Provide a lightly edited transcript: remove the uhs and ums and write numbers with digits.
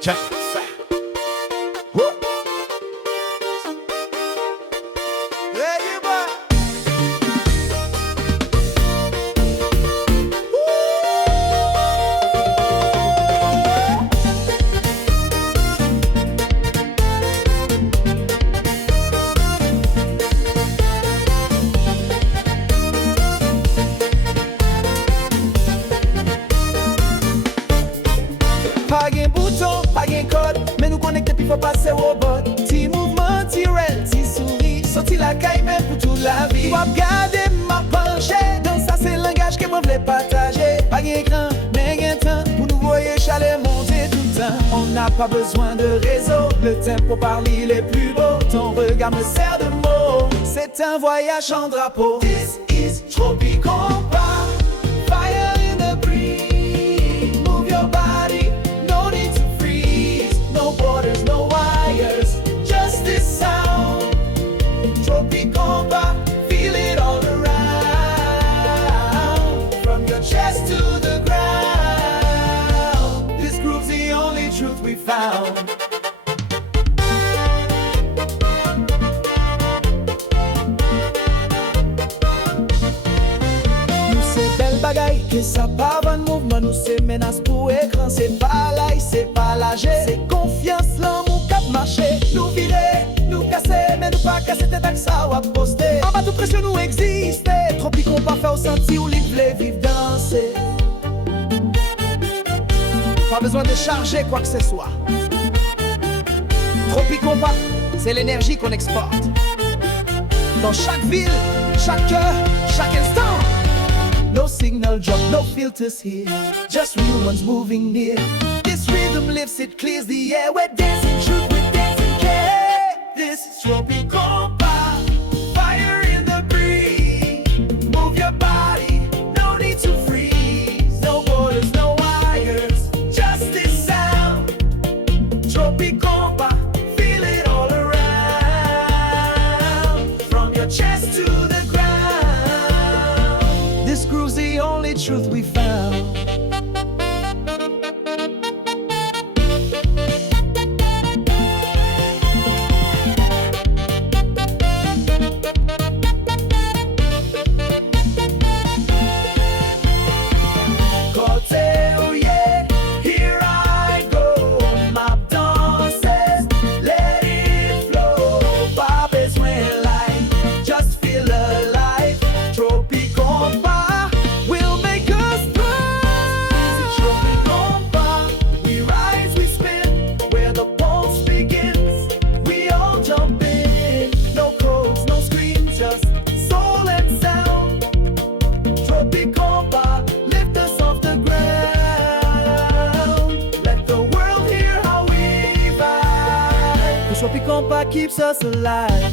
Check. Pas gen bouton, pas gen code, mais nous connecter puis faut passer au bot. Ti mouvman, ti rel, ti souris, sorti la caille même pour toute la vie. Wap gade ma penche, dans ça c'est langage que moi vle partager. Pas gen écran, mais gen temps, pour nous voyer chalet monter tout le temps. On n'a pas besoin de réseau, le tempo parler les plus beaux. Ton regard me sert de mots, c'est un voyage en drapeau. This is TropiKonpa, fire in the breeze. Move your body. No borders, no wires, just this sound. TropiKonpa, feel it all around. From your chest to the ground. This groove's the only truth we found. Nous c'est belle bagaille, que ça pas van mouvement. Nous c'est menace pour écran, c'est pas l'ail, c'est pas l'âge. C'est confiance, l'amour cap marché. Nous virer, nous casser, mais nous pas casser tête avec ça ou à poster. En bas tout pression nous existe. TropiKonpa fait au senti ou libre vivre danser. Pas besoin de charger quoi que ce soit. TropiKonpa, c'est l'énergie qu'on exporte. Dans chaque ville, chaque cœur, chaque instant. No signal drop, no filters here. Just real ones moving near. This rhythm lifts, it clears the air. We're dancing truth, we're dancing care. This is TropiKonpa, fire in the breeze. Move your body, no need to freeze. No borders, no wires, just this sound. TropiKonpa, feel it all around. From your chest to the ground. This groove's the only truth we found. TropiKonpa keeps us alive.